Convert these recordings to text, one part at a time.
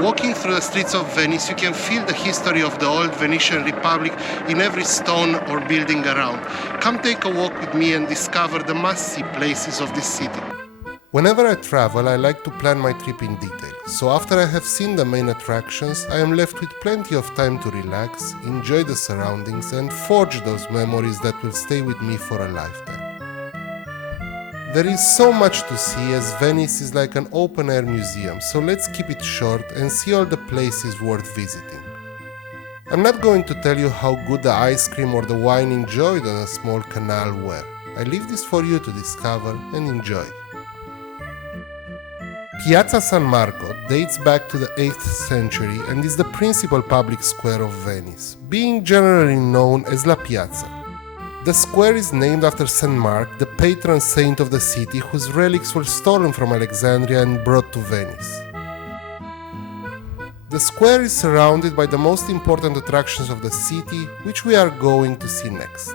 Walking through the streets of Venice, you can feel the history of the old Venetian Republic in every stone or building around. Come take a walk with me and discover the must-see places of this city. Whenever I travel, I like to plan my trip in detail. So after I have seen the main attractions, I am left with plenty of time to relax, enjoy the surroundings, and forge those memories that will stay with me for a lifetime. There is so much to see, as Venice is like an open-air museum, so let's keep it short and see all the places worth visiting. I'm not going to tell you how good the ice cream or the wine enjoyed on a small canal were. I leave this for you to discover and enjoy. Piazza San Marco dates back to the 8th century and is the principal public square of Venice, being generally known as La Piazza. The square is named after St. Mark, the patron saint of the city, whose relics were stolen from Alexandria and brought to Venice. The square is surrounded by the most important attractions of the city, which we are going to see next.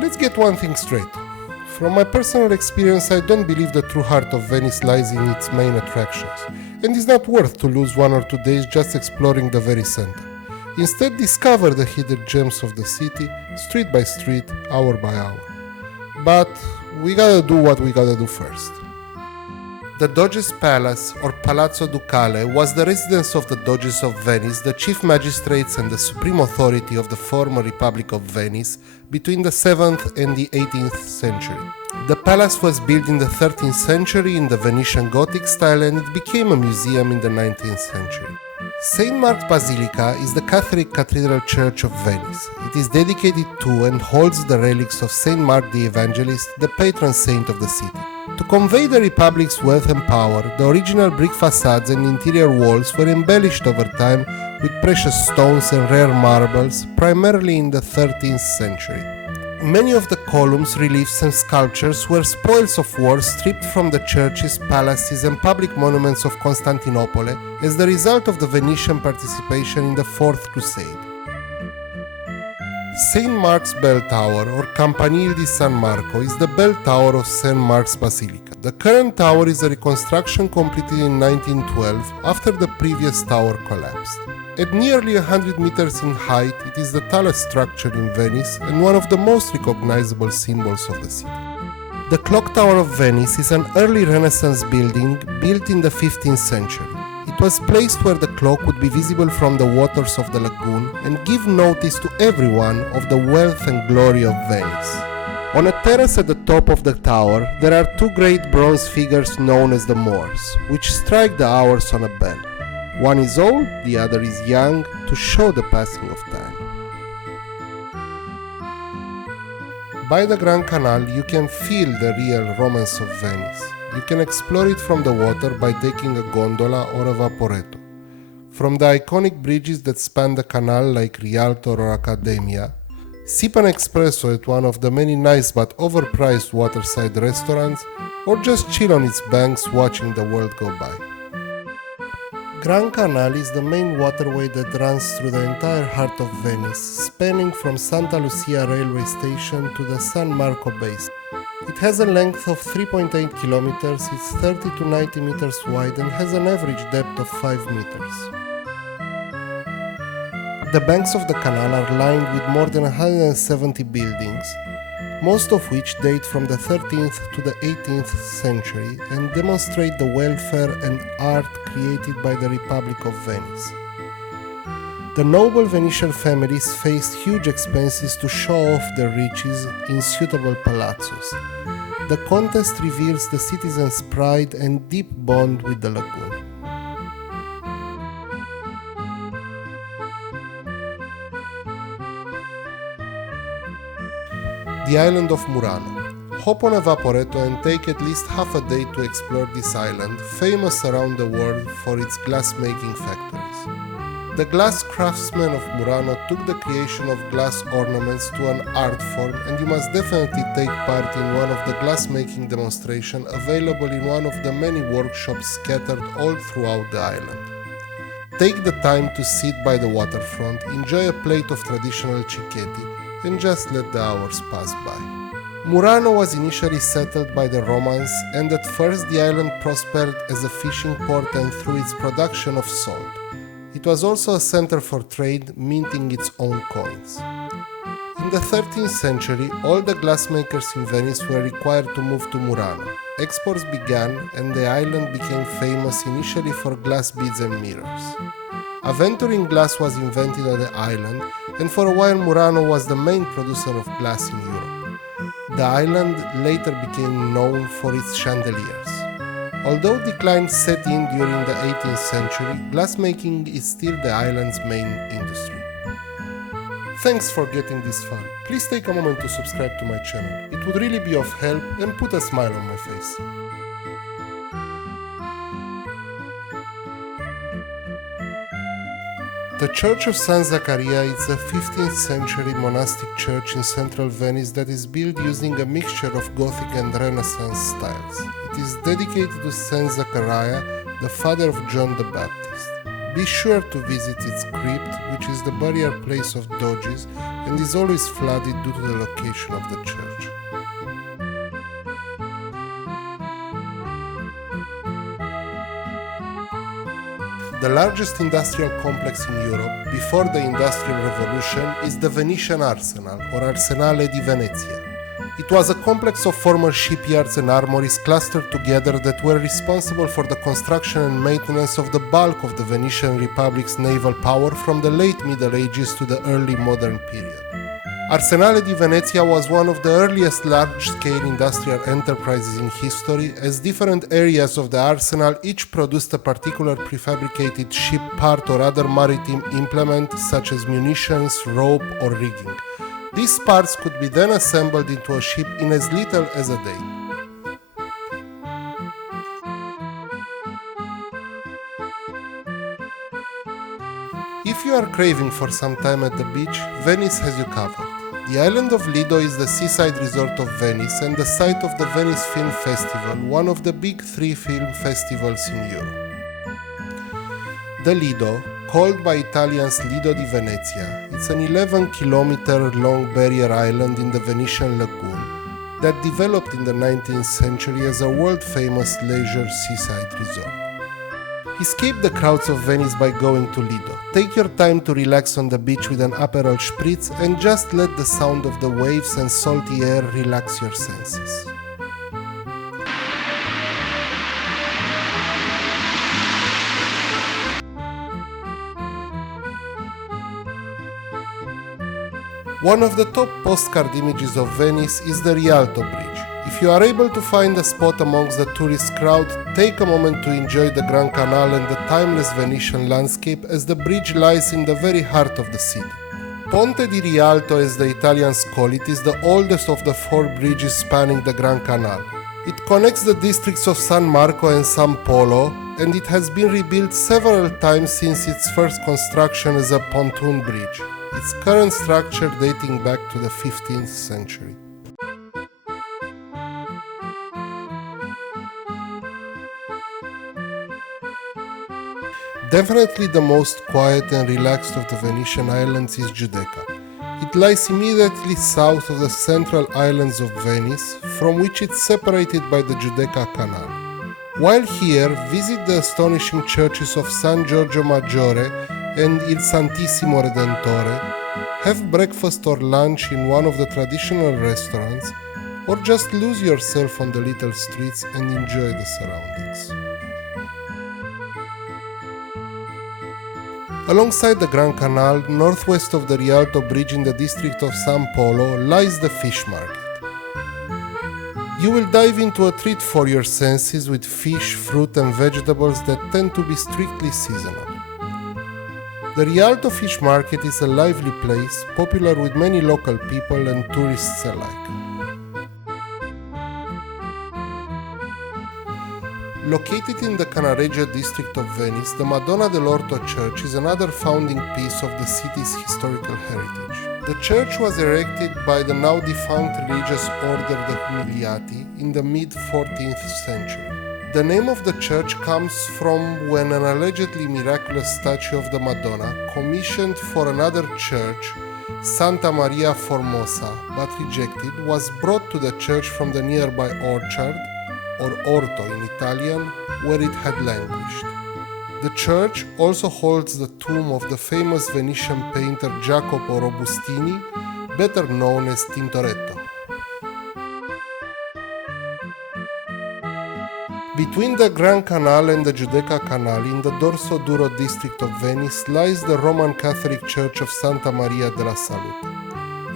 Let's get one thing straight. From my personal experience, I don't believe the true heart of Venice lies in its main attractions, and it's not worth to lose 1 or 2 days just exploring the very center. Instead, discover the hidden gems of the city, street by street, hour by hour. But we gotta do what we gotta do first. The Doge's Palace, or Palazzo Ducale, was the residence of the Doges of Venice, the chief magistrates and the supreme authority of the former Republic of Venice, between the 7th and the 18th century. The palace was built in the 13th century in the Venetian Gothic style, and it became a museum in the 19th century. St. Mark's Basilica is the Catholic Cathedral Church of Venice. It is dedicated to and holds the relics of St. Mark the Evangelist, the patron saint of the city. To convey the Republic's wealth and power, the original brick facades and interior walls were embellished over time with precious stones and rare marbles, primarily in the 13th century. Many of the columns, reliefs and sculptures were spoils of war stripped from the churches, palaces and public monuments of Constantinople as the result of the Venetian participation in the Fourth Crusade. St. Mark's Bell Tower, or Campanile di San Marco, is the bell tower of St. Mark's Basilica. The current tower is a reconstruction completed in 1912 after the previous tower collapsed. At nearly 100 meters in height, it is the tallest structure in Venice and one of the most recognizable symbols of the city. The Clock Tower of Venice is an early Renaissance building built in the 15th century. It was placed where the clock would be visible from the waters of the lagoon and give notice to everyone of the wealth and glory of Venice. On a terrace at the top of the tower, there are 2 great bronze figures known as the Moors, which strike the hours on a bell. One is old, the other is young, to show the passing of time. By the Grand Canal, you can feel the real romance of Venice. You can explore it from the water by taking a gondola or a vaporetto. From the iconic bridges that span the canal like Rialto or Accademia, sip an espresso at one of the many nice but overpriced waterside restaurants, or just chill on its banks watching the world go by. Grand Canal is the main waterway that runs through the entire heart of Venice, spanning from Santa Lucia railway station to the San Marco Basin. It has a length of 3.8 kilometers, it's 30 to 90 meters wide and has an average depth of 5 meters. The banks of the canal are lined with more than 170 buildings, most of which date from the 13th to the 18th century and demonstrate the welfare and art created by the Republic of Venice. The noble Venetian families faced huge expenses to show off their riches in suitable palazzos. The contest reveals the citizens' pride and deep bond with the lagoon. The Island of Murano. Hop on a vaporetto and take at least half a day to explore this island, famous around the world for its glass-making factories. The glass craftsmen of Murano took the creation of glass ornaments to an art form, and you must definitely take part in one of the glass-making demonstrations available in one of the many workshops scattered all throughout the island. Take the time to sit by the waterfront, enjoy a plate of traditional cicchetti, and just let the hours pass by. Murano was initially settled by the Romans, and at first the island prospered as a fishing port and through its production of salt. It was also a center for trade, minting its own coins. In the 13th century, all the glassmakers in Venice were required to move to Murano. Exports began, and the island became famous initially for glass beads and mirrors. Aventuring glass was invented on the island, and for a while Murano was the main producer of glass in Europe. The island later became known for its chandeliers. Although decline set in during the 18th century, glassmaking is still the island's main industry. Thanks for getting this far. Please take a moment to subscribe to my channel. It would really be of help and put a smile on my face. The Church of San Zaccaria is a 15th century monastic church in central Venice that is built using a mixture of Gothic and Renaissance styles. It is dedicated to Saint Zaccaria, the father of John the Baptist. Be sure to visit its crypt, which is the burial place of Doges and is always flooded due to the location of the church. The largest industrial complex in Europe before the Industrial Revolution is the Venetian Arsenal, or Arsenale di Venezia. It was a complex of former shipyards and armories clustered together that were responsible for the construction and maintenance of the bulk of the Venetian Republic's naval power from the late Middle Ages to the early modern period. Arsenale di Venezia was one of the earliest large-scale industrial enterprises in history, as different areas of the arsenal each produced a particular prefabricated ship part or other maritime implement, such as munitions, rope, or rigging. These parts could be then assembled into a ship in as little as a day. If you are craving for some time at the beach, Venice has you covered. The Island of Lido is the seaside resort of Venice and the site of the Venice Film Festival, one of the big 3 film festivals in Europe. The Lido, called by Italians Lido di Venezia, it's an 11-kilometer long barrier island in the Venetian lagoon that developed in the 19th century as a world-famous leisure seaside resort. Escape the crowds of Venice by going to Lido. Take your time to relax on the beach with an Aperol Spritz and just let the sound of the waves and salty air relax your senses. One of the top postcard images of Venice is the Rialto bridge. If you are able to find a spot amongst the tourist crowd, take a moment to enjoy the Grand Canal and the timeless Venetian landscape, as the bridge lies in the very heart of the city. Ponte di Rialto, as the Italians call it, is the oldest of the 4 bridges spanning the Grand Canal. It connects the districts of San Marco and San Polo, and it has been rebuilt several times since its first construction as a pontoon bridge, its current structure dating back to the 15th century. Definitely the most quiet and relaxed of the Venetian islands is Giudecca. It lies immediately south of the central islands of Venice, from which it's separated by the Giudecca Canal. While here, visit the astonishing churches of San Giorgio Maggiore and Il Santissimo Redentore, have breakfast or lunch in one of the traditional restaurants, or just lose yourself on the little streets and enjoy the surroundings. Alongside the Grand Canal, northwest of the Rialto bridge in the district of San Polo, lies the fish market. You will dive into a treat for your senses with fish, fruit and vegetables that tend to be strictly seasonal. The Rialto fish market is a lively place, popular with many local people and tourists alike. Located in the Cannareggia district of Venice, the Madonna dell'Orto church is another founding piece of the city's historical heritage. The church was erected by the now defunct religious order the Humiliati in the mid-14th century. The name of the church comes from when an allegedly miraculous statue of the Madonna, commissioned for another church, Santa Maria Formosa, but rejected, was brought to the church from the nearby orchard, or orto in Italian, where it had languished. The church also holds the tomb of the famous Venetian painter Jacopo Robustini, better known as Tintoretto. Between the Grand Canal and the Giudecca Canal in the Dorso Duro district of Venice lies the Roman Catholic Church of Santa Maria della Salute.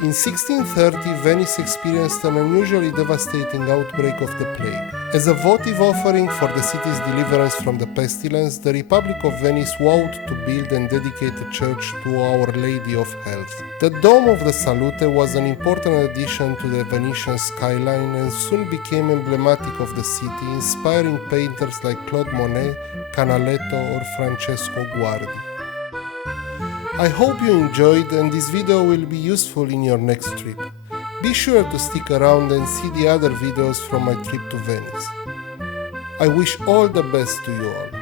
In 1630, Venice experienced an unusually devastating outbreak of the plague. As a votive offering for the city's deliverance from the pestilence, the Republic of Venice vowed to build and dedicate a church to Our Lady of Health. The Dome of the Salute was an important addition to the Venetian skyline and soon became emblematic of the city, inspiring painters like Claude Monet, Canaletto or Francesco Guardi. I hope you enjoyed and this video will be useful in your next trip. Be sure to stick around and see the other videos from my trip to Venice. I wish all the best to you all.